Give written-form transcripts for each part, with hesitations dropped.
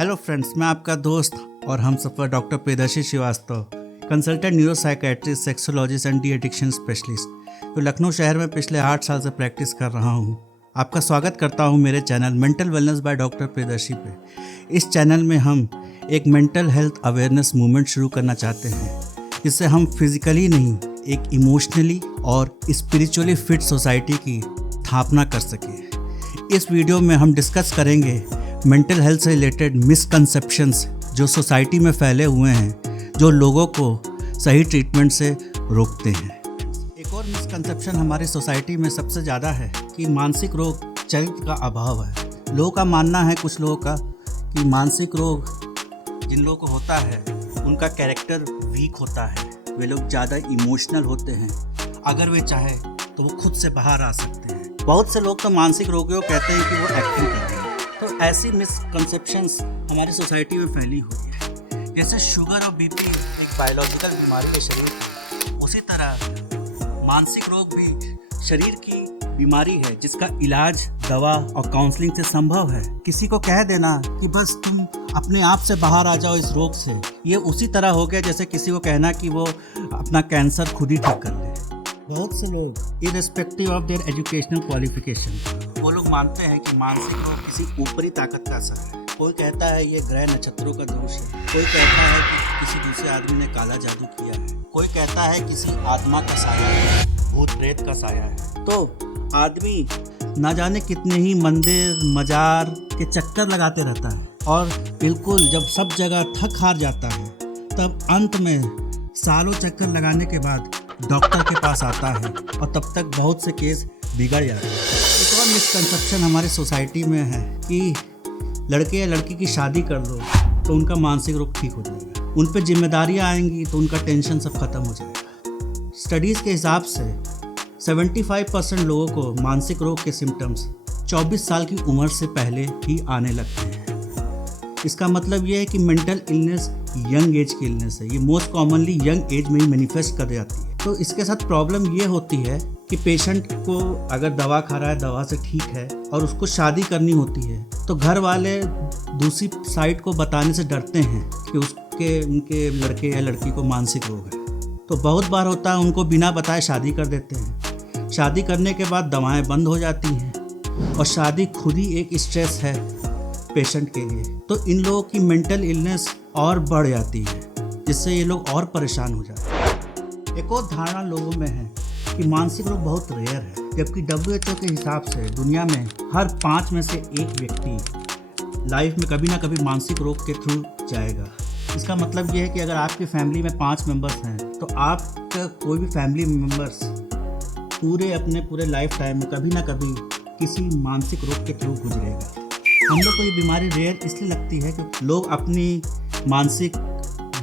Hello friends, मैं आपका दोस्त और हमसफ़र doctor Priyadarshi Srivastava, consultant neuropsychiatrist, sexologist and de addiction specialist, जो लखनऊ शहर में पिछले 8 साल से प्रैक्टिस कर रहा हूँ। आपका स्वागत करता हूँ मेरे channel mental wellness by doctor Priyadarshi पे। इस चैनल में हम एक मेंटल हेल्थ अवेयरनेस मूवमेंट शुरू करना चाहते हैं, जिससे हम फिजिकली नहीं, एक इमोशनली और स्पिरिचुअली फिट सोसाइटी की स्थापना कर सकें। इस वीडियो में हम डिस्कस करेंगे मेंटल हेल्थ से रिलेटेड मिसकंसेप्शंस जो सोसाइटी में फैले हुए हैं, जो लोगों को सही ट्रीटमेंट से रोकते हैं। एक और मिसकंसेप्शन हमारी सोसाइटी में सबसे ज़्यादा है कि मानसिक रोग चरित्र का अभाव है। लोगों का मानना है, कुछ लोगों का, कि मानसिक रोग जिन लोगों को होता है उनका कैरेक्टर वीक होता है, वे लोग ज़्यादा इमोशनल होते हैं, अगर वे चाहे तो वो खुद से बाहर आ सकते हैं। बहुत से लोग तो मानसिक रोगियों कहते हैं कि वो एक्टिंग करते हैं। तो ऐसी मिसकंसेप्शंस हमारी सोसाइटी में फैली हुई है। जैसे शुगर और बीपी एक बायोलॉजिकल बीमारी है शरीर की, उसी तरह मानसिक रोग भी शरीर की बीमारी है जिसका इलाज दवा और काउंसलिंग से संभव है। किसी को कह देना कि बस तुम अपने आप से बाहर आ जाओ इस रोग से, ये उसी तरह हो गया जैसे किसी को कहना कि वो अपना कैंसर खुद ही ठीक कर ले। बहुत से लोग irrespective of their educational qualification, वो लोग मानते हैं कि मानसिक रोग किसी ऊपरी ताकत का असर है। कोई कहता है ये ग्रह नक्षत्रों का दोष है, कोई कहता है कि किसी दूसरे आदमी ने काला जादू किया है, कोई कहता है किसी आत्मा का साया है, भूत प्रेत का साया है। तो आदमी ना जाने कितने ही मंदिर मजार के चक्कर लगाते रहता है, और बिल्कुल जब सब जगह थक हार जाता है तब अंत में सालों चक्कर लगाने के बाद डॉक्टर के पास आता है, और तब तक बहुत से केस बिगड़ जाते हैं। एक और मिसकंसेप्शन हमारी सोसाइटी में है कि लड़के या लड़की की शादी कर दो तो उनका मानसिक रोग ठीक हो जाएगा, उन पर जिम्मेदारियां आएंगी तो उनका टेंशन सब खत्म हो जाएगा। स्टडीज़ के हिसाब से 75% लोगों को मानसिक रोग के सिम्टम्स 24 साल की उम्र से पहले ही आने लगते हैं। इसका मतलब ये है कि मेंटल इलनेस यंग एज की इलनेस है। ये मोस्ट कॉमनली यंग एज में ही मैनिफेस्ट कर जाती है। तो इसके साथ प्रॉब्लम ये होती है कि पेशेंट को अगर दवा खा रहा है, दवा से ठीक है, और उसको शादी करनी होती है, तो घर वाले दूसरी साइड को बताने से डरते हैं कि उनके लड़के या लड़की को मानसिक रोग है। तो बहुत बार होता है उनको बिना बताए शादी कर देते हैं। शादी करने के बाद दवाएं बंद हो जाती हैं, और शादी खुद ही एक स्ट्रेस है पेशेंट के लिए। तो इन लोगों की मेंटल इलनेस और बढ़ जाती है, जिससे ये लोग और परेशान हो जाते हैं। एक और धारणा लोगों में है कि मानसिक रोग बहुत रेयर है, जबकि WHO के हिसाब से दुनिया में हर 5 में से 1 व्यक्ति लाइफ में कभी ना कभी मानसिक रोग के थ्रू जाएगा। इसका मतलब ये है कि अगर आपकी फैमिली में 5 मेंबर्स हैं तो आपका कोई भी फैमिली मेंबर्स अपने पूरे लाइफ टाइम में कभी ना कभी किसी मानसिक रोग के थ्रू गुजरेगा। हम लोग को ये बीमारी रेयर इसलिए लगती है कि लोग अपनी मानसिक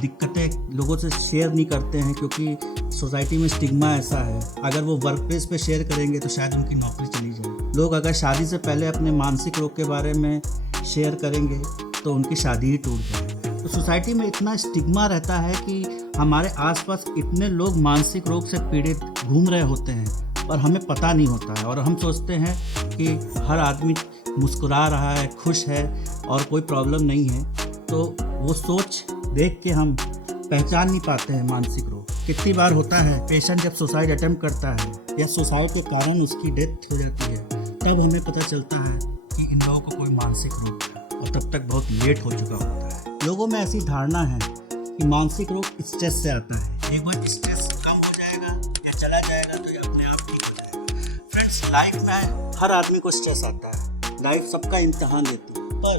दिक्कतें लोगों से शेयर नहीं करते हैं, क्योंकि सोसाइटी में स्टिग्मा ऐसा है। अगर वो वर्क प्लेस पे शेयर करेंगे तो शायद उनकी नौकरी चली जाए। लोग अगर शादी से पहले अपने मानसिक रोग के बारे में शेयर करेंगे तो उनकी शादी ही टूट जाए। तो सोसाइटी में इतना स्टिग्मा रहता है कि हमारे आसपास इतने लोग मानसिक रोग से पीड़ित घूम रहे होते हैं और हमें पता नहीं होता है, और हम सोचते हैं कि हर आदमी मुस्कुरा रहा है, खुश है और कोई प्रॉब्लम नहीं है। तो वो सोच देख के हम पहचान नहीं पाते हैं मानसिक रोग। कितनी बार होता है पेशेंट जब सुसाइड अटेम्प्ट करता है या सुसाइड के कारण उसकी डेथ हो जाती है, तब हमें पता चलता है कि इन लोगों को कोई मानसिक रोग है, और तब तक बहुत लेट हो चुका होता है। लोगों में ऐसी धारणा है कि मानसिक रोग स्ट्रेस से आता है। एक बार स्ट्रेस कम हो जाएगा या चला जाएगा तो ये अपने आप ठीक हो जाएगा। फ्रेंड्स, लाइफ में हर आदमी को स्ट्रेस आता है, लाइफ सबका इम्तिहान देती है, पर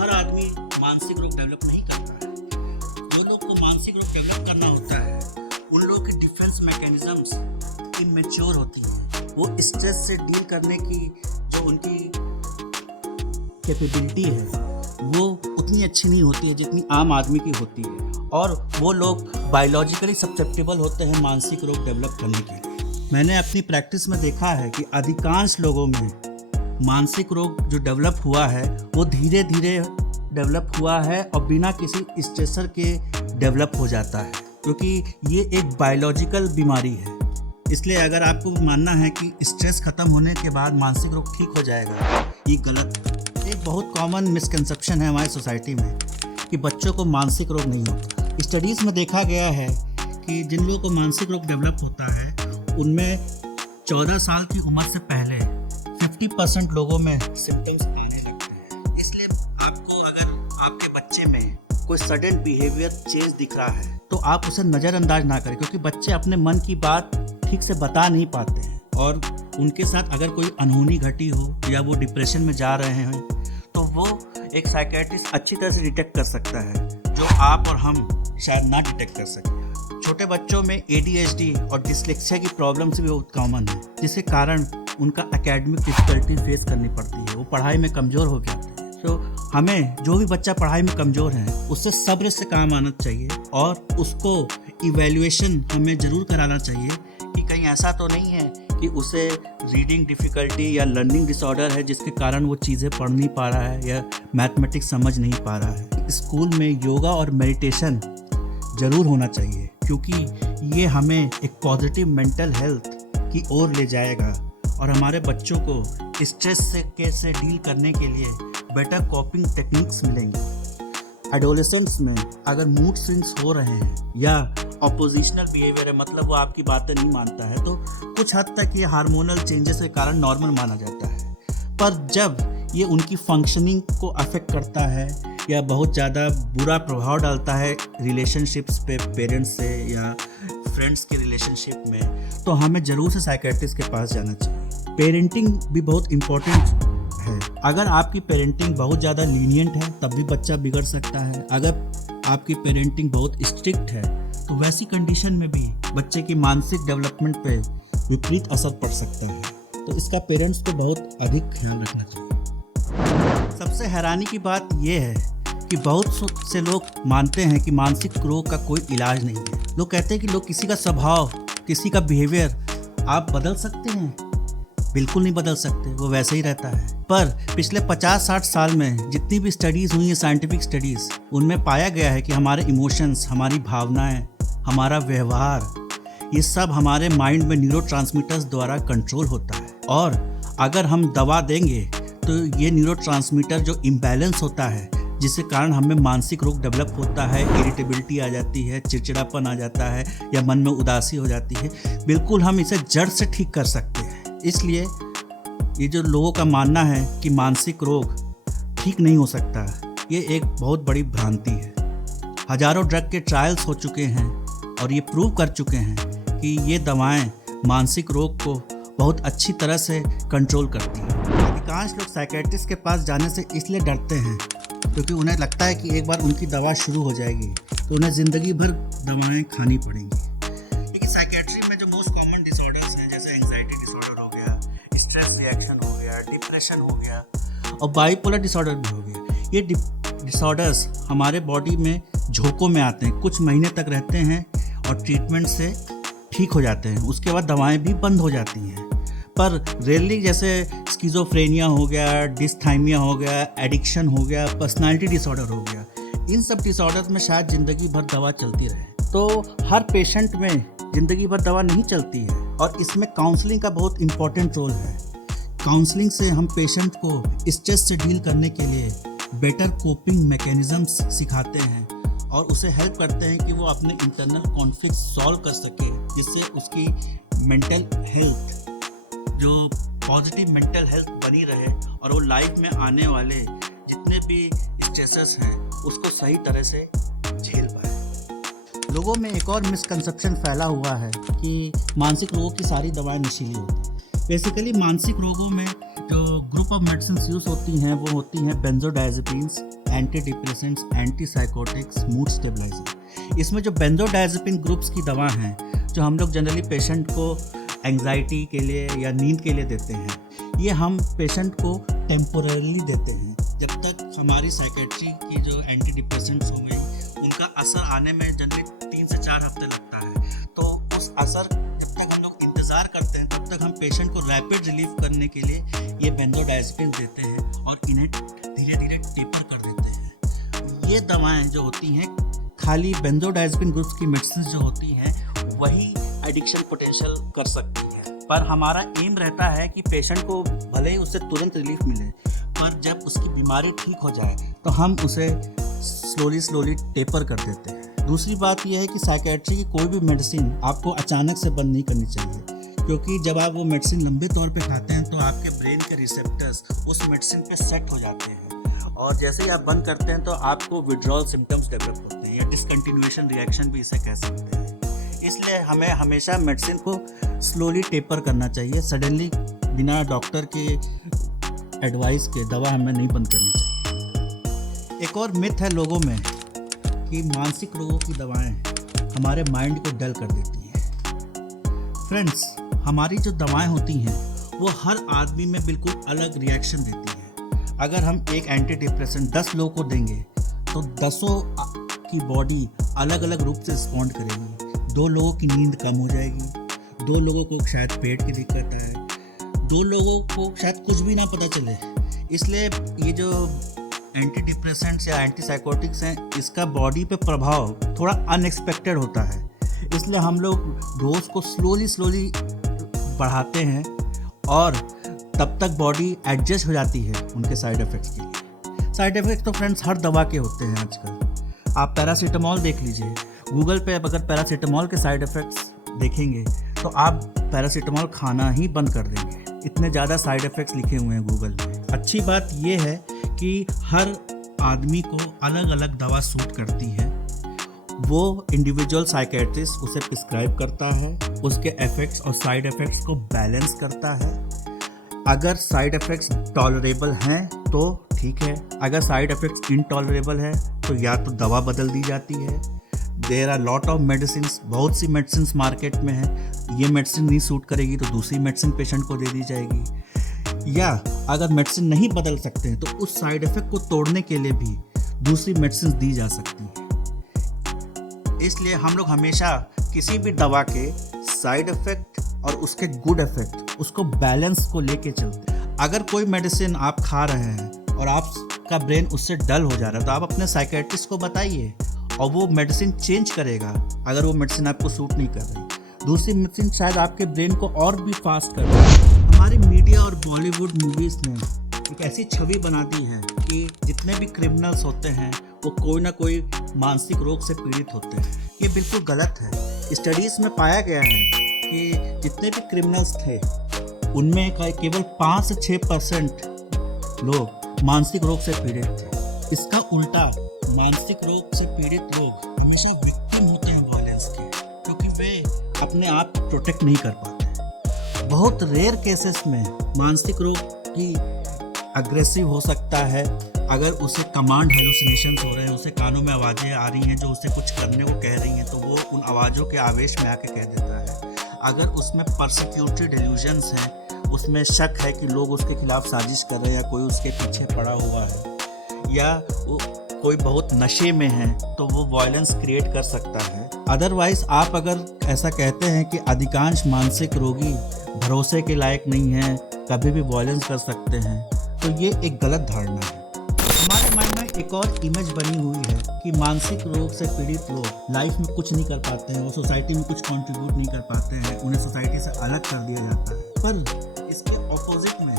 हर आदमी मानसिक रोग डेवलप नहीं करता है। जो लोग को मानसिक रोग डेवलप करना होता है, उन लोगों की डिफेंस मैकेनिज्म्स इमेच्योर होती हैं। वो स्ट्रेस से डील करने की जो उनकी कैपेबिलिटी है वो उतनी अच्छी नहीं होती है जितनी आम आदमी की होती है, और वो लोग बायोलॉजिकली ससेप्टेबल होते हैं मानसिक रोग डेवलप करने के लिए। मैंने अपनी प्रैक्टिस में देखा है कि अधिकांश लोगों में मानसिक रोग जो डेवलप हुआ है वो धीरे धीरे डेवलप हुआ है और बिना किसी स्ट्रेसर के डेवलप हो जाता है, क्योंकि ये एक बायोलॉजिकल बीमारी है। इसलिए अगर आपको मानना है कि स्ट्रेस खत्म होने के बाद मानसिक रोग ठीक हो जाएगा, ये गलत एक बहुत कॉमन मिसकंसेप्शन है हमारी सोसाइटी में कि बच्चों को मानसिक रोग नहीं होता। स्टडीज़ में देखा गया है कि जिन लोगों को मानसिक रोग डेवलप होता है उनमें 14 साल की उम्र से पहले 50% लोगों में सिम्टम्स आने लगते हैं। इसलिए आपको अगर आपके बच्चे में कोई सडन बिहेवियर चेंज दिख रहा है तो आप उसे नज़रअंदाज ना करें, क्योंकि बच्चे अपने मन की बात ठीक से बता नहीं पाते हैं और उनके साथ अगर कोई अनहोनी घटी हो या वो डिप्रेशन में जा रहे हैं तो वो एक साइकियाट्रिस्ट अच्छी तरह से डिटेक्ट कर सकता है, जो आप और हम शायद ना डिटेक्ट कर सकें। छोटे बच्चों में ADHD और डिसलेक्सिया की प्रॉब्लम्स भी बहुत कॉमन है, जिसके कारण उनका एकेडमिक डिफिकल्टी फेस करनी पड़ती है, वो पढ़ाई में कमज़ोर हो जाते हैं। तो हमें जो भी बच्चा पढ़ाई में कमज़ोर है उससे सब्र से काम आना चाहिए और उसको इवैल्यूएशन हमें ज़रूर कराना चाहिए कि कहीं ऐसा तो नहीं है कि उसे रीडिंग डिफ़िकल्टी या लर्निंग डिसऑर्डर है जिसके कारण वो चीज़ें पढ़ नहीं पा रहा है या मैथमेटिक्स समझ नहीं पा रहा है। स्कूल में योगा और मेडिटेशन ज़रूर होना चाहिए, क्योंकि ये हमें एक पॉजिटिव मेंटल हेल्थ की ओर ले जाएगा और हमारे बच्चों को स्ट्रेस से कैसे डील करने के लिए बेटर कॉपिंग टेक्निक्स मिलेंगी। एडोलेसेंट्स में अगर मूड स्विंग्स हो रहे हैं या ऑपोजिशनल बिहेवियर है, मतलब वो आपकी बातें नहीं मानता है, तो कुछ हद तक ये हार्मोनल चेंजेस के कारण नॉर्मल माना जाता है। पर जब ये उनकी फंक्शनिंग को अफेक्ट करता है या बहुत ज़्यादा बुरा प्रभाव डालता है रिलेशनशिप्स पे, पेरेंट्स से या फ्रेंड्स के रिलेशनशिप में, तो हमें ज़रूर से साइकियाट्रिस्ट के पास जाना चाहिए। पेरेंटिंग भी बहुत इम्पोर्टेंट है। अगर आपकी पेरेंटिंग बहुत ज़्यादा लीनियंट है तब भी बच्चा बिगड़ सकता है। अगर आपकी पेरेंटिंग बहुत स्ट्रिक्ट है तो वैसी कंडीशन में भी बच्चे की मानसिक डेवलपमेंट पे विपरीत असर पड़ सकता है, तो इसका पेरेंट्स को बहुत अधिक ख्याल रखना चाहिए। सबसे हैरानी की बात यह है कि बहुत से लोग मानते हैं कि मानसिक रोग का कोई इलाज नहीं है। लोग कहते हैं कि लोग किसी का स्वभाव, किसी का बिहेवियर आप बदल सकते हैं। बिल्कुल नहीं बदल सकते, वो वैसे ही रहता है। पर पिछले 50-60 साल में जितनी भी स्टडीज़ हुई हैं, साइंटिफिक स्टडीज़, उनमें पाया गया है कि हमारे इमोशंस, हमारी भावनाएं, हमारा व्यवहार, ये सब हमारे माइंड में न्यूरोट्रांसमीटर्स द्वारा कंट्रोल होता है। और अगर हम दवा देंगे तो ये न्यूरोट्रांसमीटर जो इम्बैलेंस होता है, जिसके कारण हमें मानसिक रोग डेवलप होता है, इरिटेबिलिटी आ जाती है, चिड़चिड़ापन आ जाता है या मन में उदासी हो जाती है, बिल्कुल हम इसे जड़ से ठीक कर सकते हैं। इसलिए ये जो लोगों का मानना है कि मानसिक रोग ठीक नहीं हो सकता, ये एक बहुत बड़ी भ्रांति है। हजारों ड्रग के ट्रायल्स हो चुके हैं और ये प्रूव कर चुके हैं कि ये दवाएं मानसिक रोग को बहुत अच्छी तरह से कंट्रोल करती हैं। अधिकांश लोग साइकियाट्रिस्ट के पास जाने से इसलिए डरते हैं क्योंकि उन्हें लगता है कि एक बार उनकी दवा शुरू हो जाएगी तो उन्हें ज़िंदगी भर दवाएं खानी पड़ेंगी। लेकिन साइकियाट्री में जो मोस्ट कॉमन डिसऑर्डर्स हैं, जैसे एंग्जाइटी डिसऑर्डर हो गया, स्ट्रेस रिएक्शन हो गया, डिप्रेशन हो गया और बाइपोलर डिसऑर्डर भी हो गया, ये डिसऑर्डर्स हमारे बॉडी में झोंकों में आते हैं, कुछ महीने तक रहते हैं और ट्रीटमेंट से ठीक हो जाते हैं। उसके बाद दवाएं भी बंद हो जाती हैं। पर रेयरली, जैसे स्किज़ोफ्रेनिया हो गया, डिस्थाइमिया हो गया, एडिक्शन हो गया, पर्सनालिटी डिसऑर्डर हो गया, इन सब डिसऑर्डर्स में शायद ज़िंदगी भर दवा चलती रहे। तो हर पेशेंट में ज़िंदगी भर दवा नहीं चलती है और इसमें काउंसलिंग का बहुत इम्पोर्टेंट रोल है। काउंसलिंग से हम पेशेंट को स्ट्रेस से डील करने के लिए बेटर कोपिंग मैकेनिज़म्स सिखाते हैं और उसे हेल्प करते हैं कि वो अपने इंटरनल कॉन्फ्लिक्ट सॉल्व कर सके, जिससे उसकी मेंटल हेल्थ, जो पॉजिटिव मेंटल हेल्थ बनी रहे और वो लाइफ में आने वाले जितने भी स्ट्रेसेस हैं उसको सही तरह से झेल पाए। लोगों में एक और मिसकंसेप्शन फैला हुआ है कि मानसिक रोगों की सारी दवाएं नशीली होती हैं। बेसिकली मानसिक रोगों में जो ग्रुप ऑफ मेडिसिन यूज़ होती हैं वो होती हैं benzodiazepines, antidepressants, antipsychotics, mood stabiliser. इसमें जो बेंजोडायजेपिन ग्रुप्स की दवा हैं जो हम लोग जनरली पेशेंट को एंग्जाइटी के लिए या नींद के लिए देते हैं, ये हम पेशेंट को टेम्पोररीली देते हैं जब तक हमारी साइकेट्री की जो एंटी डिप्रेसेंट्स हो गई उनका असर आने में जनरली 3 से 4 हफ्ते लगता है। तो उस असर जब तक हम लोग इंतज़ार करते हैं तब तक हम पेशेंट को रैपिड रिलीफ करने के लिए ये बेंजोडायजेपिन देते हैं और इन्हें धीरे धीरे टेपर कर देते हैं। ये दवाएं जो होती हैं, खाली बेंजोडायजेपिन ग्रुप्स की मेडिसिन जो होती हैं वही एडिक्शन पोटेंशियल कर सकती है। पर हमारा एम रहता है कि पेशेंट को भले ही उससे तुरंत रिलीफ मिले पर जब उसकी बीमारी ठीक हो जाए तो हम उसे स्लोली टेपर कर देते हैं। दूसरी बात यह है कि साइकेट्री की कोई भी मेडिसिन आपको अचानक से बंद नहीं करनी चाहिए, क्योंकि जब आप वो मेडिसिन लंबे तौर पे खाते हैं तो आपके ब्रेन के रिसेप्टर्स उस मेडिसिन पे सेट हो जाते हैं, और जैसे ही आप बंद करते हैं तो आपको विड्रॉल सिम्टम्स डेवलप होते हैं या डिसकंटिन्यूएशन रिएक्शन भी इसे कह सकते हैं। इसलिए हमें हमेशा मेडिसिन को स्लोली टेपर करना चाहिए। सडनली बिना डॉक्टर के एडवाइस के दवा हमें नहीं बंद करनी चाहिए। एक और मिथ है लोगों में कि मानसिक रोगों की दवाएं हमारे माइंड को डल कर देती हैं। फ्रेंड्स, हमारी जो दवाएं होती हैं वो हर आदमी में बिल्कुल अलग रिएक्शन देती हैं। अगर हम एक एंटी डिप्रेसेंट 10 लोगों को देंगे तो 10 की बॉडी अलग अलग रूप से रिस्पॉन्ड करेगी। 2 लोगों की नींद कम हो जाएगी, 2 लोगों को शायद पेट की दिक्कत है, 2 लोगों को शायद कुछ भी ना पता चले। इसलिए ये जो एंटी डिप्रेसेंट्स या एंटी साइकोटिक्स हैं, इसका बॉडी पे प्रभाव थोड़ा अनएक्सपेक्टेड होता है। इसलिए हम लोग डोज को स्लोली बढ़ाते हैं और तब तक बॉडी एडजस्ट हो जाती है उनके साइड इफ़ेक्ट्स के लिए। साइड इफ़ेक्ट तो फ्रेंड्स हर दवा के होते हैं आजकल। आप पैरासीटामॉल देख लीजिए, गूगल पे अगर पैरासीटामॉल के साइड इफ़ेक्ट्स देखेंगे तो आप पैरासीटामॉल खाना ही बंद कर देंगे, इतने ज़्यादा साइड इफ़ेक्ट्स लिखे हुए हैं गूगल पे। अच्छी बात यह है कि हर आदमी को अलग अलग दवा सूट करती है, वो इंडिविजुअल साइकेट्रिस्ट उसे प्रिस्क्राइब करता है, उसके इफ़ेक्ट्स और साइड इफ़ेक्ट्स को बैलेंस करता है। अगर साइड इफ़ेक्ट्स टॉलरेबल हैं तो ठीक है, अगर साइड इफ़ेक्ट्स इनटॉलरेबल है तो या तो दवा बदल दी जाती है। There are lot of medicine, बहुत सी मेडिसिन मार्केट में है, ये मेडिसिन नहीं सूट करेगी तो दूसरी मेडिसिन पेशेंट को दे दी जाएगी। या अगर मेडिसिन नहीं बदल सकते हैं तो उस साइड इफ़ेक्ट को तोड़ने के लिए भी दूसरी मेडिसिन दी जा सकती हैं। इसलिए हम लोग हमेशा किसी भी दवा के साइड इफ़ेक्ट और उसके गुड इफ़ेक्ट, उसको बैलेंस को लेके चलते हैं। अगर कोई मेडिसिन आप खा रहे हैं और आपका ब्रेन उससे डल हो जा रहा है तो आप अपने साइकेट्रिस्ट को बताइए और वो मेडिसिन चेंज करेगा। अगर वो मेडिसिन आपको सूट नहीं कर रही, दूसरी मेडिसिन शायद आपके ब्रेन को और भी फास्ट कर देगी। हमारी मीडिया और बॉलीवुड मूवीज़ ने एक ऐसी छवि बना दी है कि जितने भी क्रिमिनल्स होते हैं वो कोई ना कोई मानसिक रोग से पीड़ित होते हैं। ये बिल्कुल गलत है। स्टडीज़ में पाया गया है कि जितने भी क्रिमिनल्स थे उनमें केवल 5 से 6% लोग मानसिक रोग से पीड़ित थे। इसका उल्टा मानसिक रोग से पीड़ित लोग हमेशा विक्टिम होते हैं वायलेंस के, क्योंकि वे अपने आप को प्रोटेक्ट नहीं कर पाते। बहुत रेयर केसेस में मानसिक रोग की अग्रेसिव हो सकता है अगर उसे कमांड हेलुसिनेशंस हो रहे हैं, उसे कानों में आवाज़ें आ रही हैं जो उसे कुछ करने को कह रही हैं, तो वो उन आवाज़ों के आवेश में आके कह देता है। अगर उसमें परसिक्यूटरी डेल्यूजन्स हैं, उसमें शक है कि लोग उसके खिलाफ साजिश कर रहे हैं या कोई उसके पीछे पड़ा हुआ है, या वो कोई बहुत नशे में है, तो वो वायलेंस क्रिएट कर सकता है। अदरवाइज आप अगर ऐसा कहते हैं कि अधिकांश मानसिक रोगी भरोसे के लायक नहीं हैं, कभी भी वायलेंस कर सकते हैं, तो ये एक गलत धारणा है। हमारे माइंड में एक और इमेज बनी हुई है कि मानसिक रोग से पीड़ित लोग लाइफ में कुछ नहीं कर पाते हैं, वो सोसाइटी में कुछ कंट्रीब्यूट नहीं कर पाते हैं, उन्हें सोसाइटी से अलग कर दिया जाता है। पर इसके ऑपोजिट में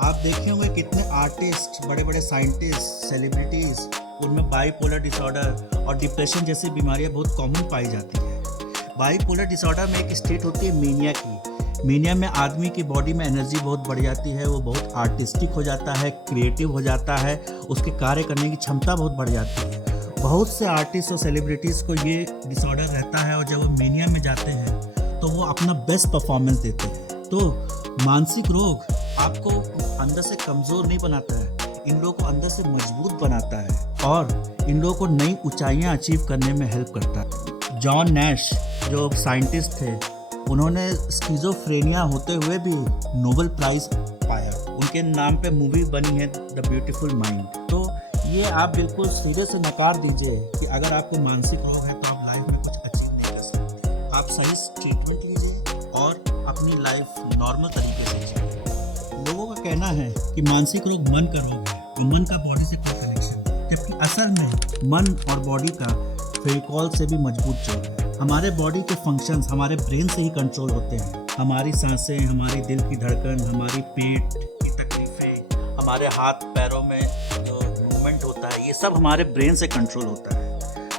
आप देखे होंगे कितने आर्टिस्ट, बड़े बड़े साइंटिस्ट, सेलिब्रिटीज़, उनमें बाईपोलर डिसऑर्डर और डिप्रेशन जैसी बीमारियां बहुत कॉमन पाई जाती हैं। बाईपोलर डिसऑर्डर में एक स्टेट होती है मेनिया की। मेनिया में आदमी की बॉडी में एनर्जी बहुत बढ़ जाती है, वो बहुत आर्टिस्टिक हो जाता है, क्रिएटिव हो जाता है, उसके कार्य करने की क्षमता बहुत बढ़ जाती है। बहुत से आर्टिस्ट और सेलिब्रिटीज़ को ये डिसऑर्डर रहता है और जब वो मेनिया में जाते हैं तो वो अपना बेस्ट परफॉर्मेंस देते हैं। तो मानसिक रोग आपको अंदर से कमज़ोर नहीं बनाता है, इन लोगों को अंदर से मजबूत बनाता है और इन लोगों को नई ऊंचाइयां अचीव करने में हेल्प करता है। जॉन नैश जो साइंटिस्ट थे, उन्होंने स्किज़ोफ्रेनिया होते हुए भी नोबेल प्राइज़ पाया। उनके नाम पे मूवी बनी है द ब्यूटीफुल माइंड। तो ये आप बिल्कुल सीधे से नकार दीजिए कि अगर आपको मानसिक रोग है तो आप लाइफ में कुछ अचीव नहीं कर सकते। आप सही ट्रीटमेंट लीजिए और अपनी लाइफ नॉर्मल तरीके से जिए। लोगों का कहना है कि मानसिक रोग मन का रोग है और मन का बॉडी से कोई कनेक्शन नहीं, जबकि असल में मन और बॉडी का फेविकॉल से भी मजबूत जोड़ है। हमारे बॉडी के फंक्शंस हमारे ब्रेन से ही कंट्रोल होते हैं। हमारी सांसें, हमारी दिल की धड़कन, हमारी पेट की तकलीफ़ें, हमारे हाथ पैरों में जो मूवमेंट होता है, ये सब हमारे ब्रेन से कंट्रोल होता है।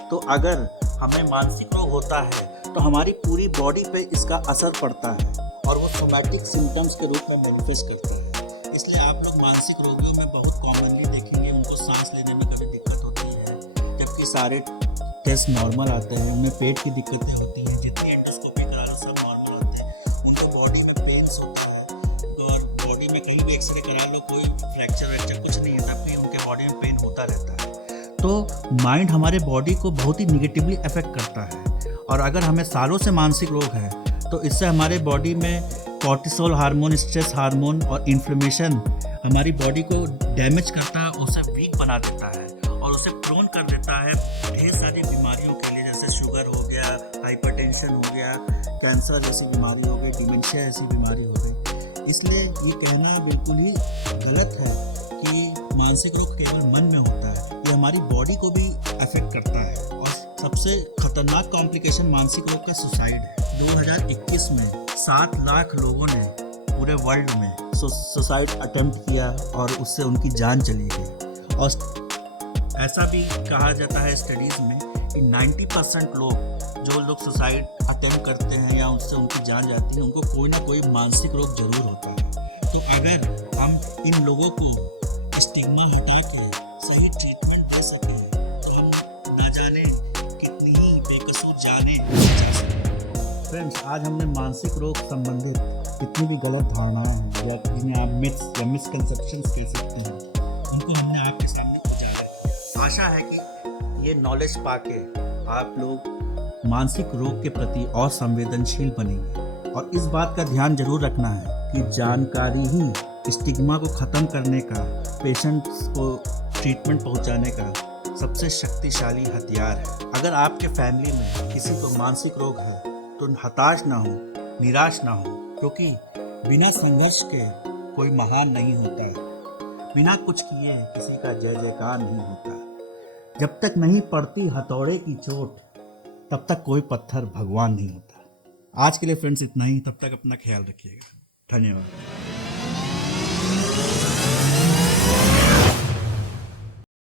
तो अगर हमें मानसिक रोग होता है तो हमारी पूरी बॉडी पे इसका असर पड़ता है और वो सोमैटिक सिम्टम्स के रूप में मैनिफेस्ट करता है। इसलिए आप लोग मानसिक रोगियों में बहुत कॉमनली देखेंगे उनको सांस लेने में कभी दिक्कत होती है, जबकि सारे टेस्ट नॉर्मल आते हैं। उनमें पेट की दिक्कतें होती हैं, जितनी एंडोस्कोपी करा लो सब नॉर्मल आते हैं। उनको बॉडी में पेन्स होता है और बॉडी में कहीं भी एक्सरे करा लो कोई फ्रैक्चर कुछ नहीं है, तब भी उनके बॉडी में पेन होता रहता है। तो माइंड हमारे बॉडी को बहुत ही निगेटिवली अफेक्ट करता है और अगर हमें सालों से मानसिक रोग है तो इससे हमारे बॉडी में कॉर्टिसोल हार्मोन, स्ट्रेस हार्मोन और इन्फ्लेमेशन हमारी बॉडी को डैमेज करता है, उसे वीक बना देता है और उसे प्रोन कर देता है ढेर सारी बीमारियों के लिए, जैसे शुगर हो गया, हाइपरटेंशन हो गया, कैंसर जैसी बीमारी हो गई, डिमेंशिया जैसी बीमारी हो गई। इसलिए ये कहना बिल्कुल ही गलत है कि मानसिक रोग केवल मन में होता है, ये हमारी बॉडी को भी अफेक्ट करता है। और सबसे खतरनाक कॉम्प्लिकेशन मानसिक रोग का सुसाइड है। 2021 में 7 लाख लोगों ने पूरे वर्ल्ड में सुसाइड अटेम्प्ट किया और उससे उनकी जान चली गई। और ऐसा भी कहा जाता है स्टडीज़ में कि 90% लोग जो लोग सुसाइड अटेम्प्ट करते हैं या उससे उनकी जान जाती है, उनको कोई ना कोई मानसिक रोग जरूर होता है। तो अगर हम इन लोगों को स्टिग्मा हटा के सही ट्रीटमेंट दे सकें तो हम ना जाने कितनी ही बेकसूर जाने बचा सकें। फ्रेंड्स, आज हमने मानसिक रोग संबंधित जितनी भी गलत धारणाएं हैं या जिन्हें आप मिथ्स या मिसकंसेप्शंस कह सकते हैं, उनको हमने आपके सामने उजागर किया। आशा है कि ये नॉलेज पाके आप लोग मानसिक रोग के प्रति और संवेदनशील बनेंगे। और इस बात का ध्यान जरूर रखना है कि जानकारी ही स्टिग्मा को ख़त्म करने का, पेशेंट्स को ट्रीटमेंट पहुंचाने का सबसे शक्तिशाली हथियार है। अगर आपके फैमिली में किसी को मानसिक रोग है तो हताश ना हो, निराश ना हो, क्योंकि बिना संघर्ष के कोई महान नहीं होता है। बिना कुछ किए किसी का जय जयकार नहीं होता। जब तक नहीं पड़ती हथौड़े की चोट तब तक कोई पत्थर भगवान नहीं होता। आज के लिए फ्रेंड्स इतना ही। तब तक अपना ख्याल रखिएगा। धन्यवाद।